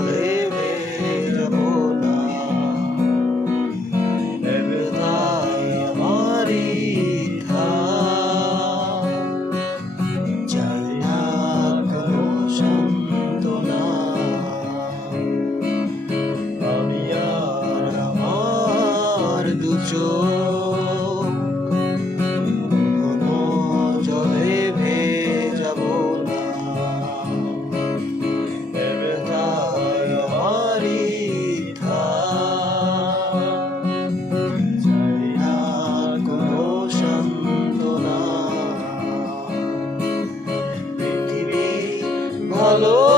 ভুলে যাব না আমারই চাই না কারও সান্ত্বনা আমি আর আমার দুচোখ falou.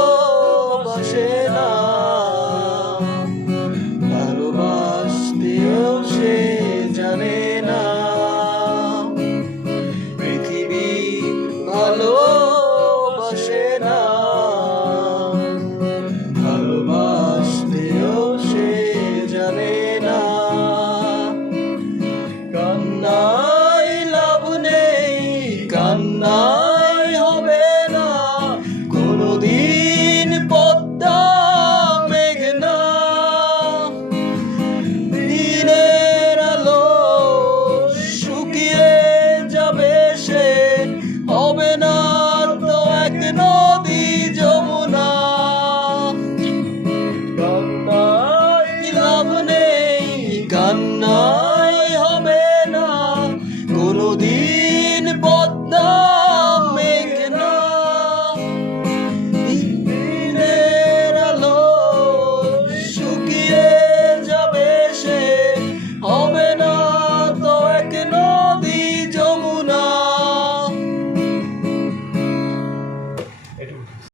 কান্নাই হবে না। কোনো দিন বদনা